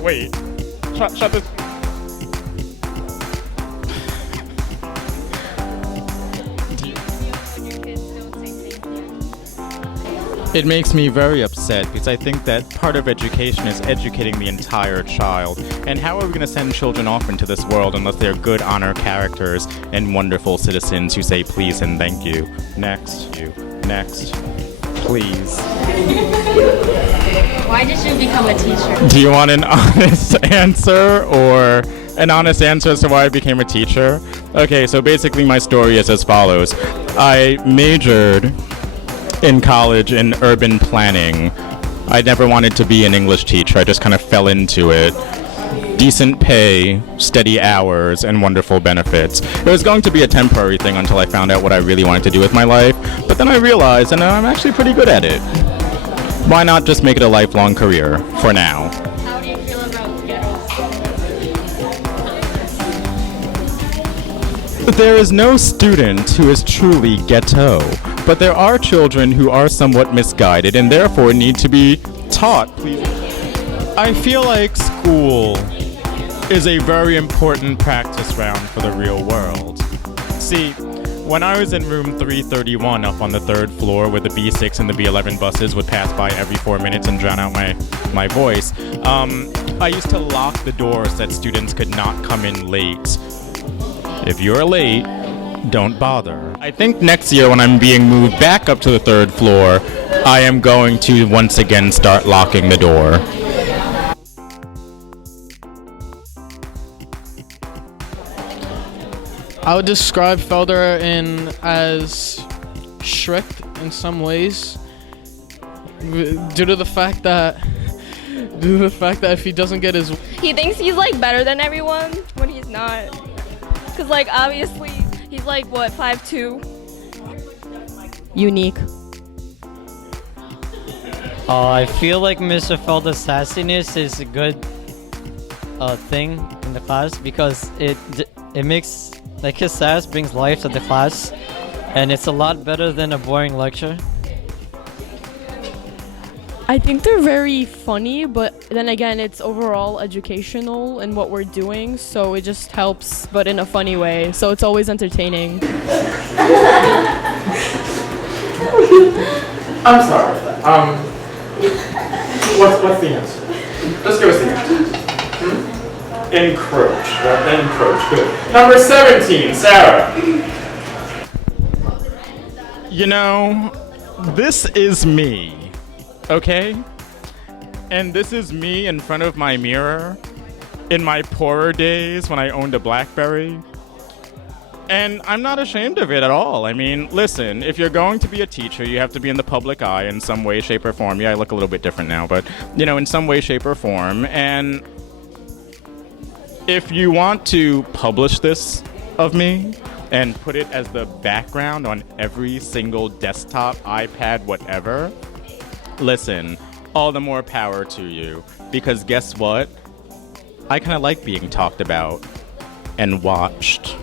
can't wait. Shut this. It makes me very upset because I think that part of education is educating the entire child. And how are we going to send children off into this world unless they're good honor characters and wonderful citizens who say please and thank you? Next. Please. Why did you become a teacher? Do you want an honest answer or an honest answer as to why I became a teacher? Okay, so basically my story is as follows. I majored in college in urban planning. I never wanted to be an English teacher. I just kind of fell into it. Decent pay, steady hours, and wonderful benefits. It was going to be a temporary thing until I found out what I really wanted to do with my life, but then I realized, and I'm actually pretty good at it. Why not just make it a lifelong career, for now? How do you feel about ghetto? There is no student who is truly ghetto, but there are children who are somewhat misguided and therefore need to be taught. Please. I feel like school is a very important practice round for the real world. See, when I was in room 331 up on the 3rd floor where the B6 and the B11 buses would pass by every 4 minutes and drown out my voice, I used to lock the doors so that students could not come in late. If you're late, don't bother. I think next year when I'm being moved back up to the 3rd floor, I am going to once again start locking the door. I would describe Felder as strict in some ways, due to the fact that if he doesn't get his, He thinks he's like better than everyone when he's not. Cause like obviously he's like what, 5'2". Unique. I feel like Mr. Felder's sassiness is a good thing in the class because it makes, like, his sass brings life to the class, and it's a lot better than a boring lecture. I think they're very funny, but then again, it's overall educational in what we're doing, so it just helps, but in a funny way. So it's always entertaining. I'm sorry. What's the answer? Let's give us the answer. Encroach. Encroach. Good. Number 17, Sarah. You know, this is me. Okay? And this is me in front of my mirror in my poorer days when I owned a BlackBerry. And I'm not ashamed of it at all. I mean, listen, if you're going to be a teacher, you have to be in the public eye in some way, shape, or form. Yeah, I look a little bit different now, but, you know, in some way, shape, or form. And if you want to publish this of me and put it as the background on every single desktop, iPad, whatever, listen, all the more power to you. Because guess what? I kind of like being talked about and watched.